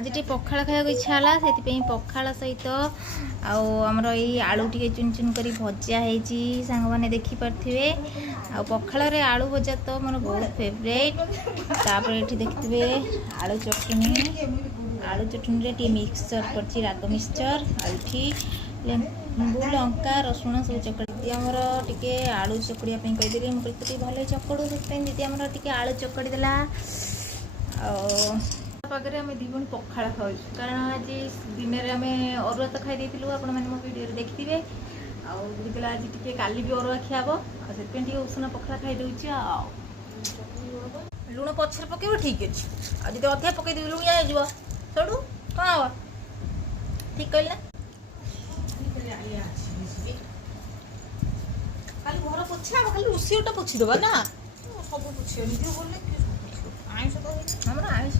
आज टे पखाड़ खाया इच्छा है से पखाड़ सहित आमर ये आलू टे चुन चुन कर भजा है सांग मैंने देखिपे आ पखाड़ रे आलू भजा तो मोर बहुत फेवरेट। तापर ये देखिए आलू चटनी टे मिक्सचर कर राग मिक्सचर आठी लेंबू लंका रसुण सब चकड़ी दीदी आमर टे आलू चकड़िया कहीदेली मुझे भल चकड़ू से दीदी आमर टे आलू चकड़ी देला पाखे आम दी भणी पखाड़ खाऊ कारण आज दिन में आम अरुआ तो खाई आपण मैंने मो वीडियो देखिथे आगे आज टे काली भी अरुआ खिया से उषना पखाड़ खाई दूची लुण पचर पकेब ठीक अच्छे आज अधा पकईदेवी लुणिया हो सड़ू कौन हम ठीक कहला खाली घर पोछा खाली रोषेईटा पोछीदेवा ना सब पोछे आईष तो आईष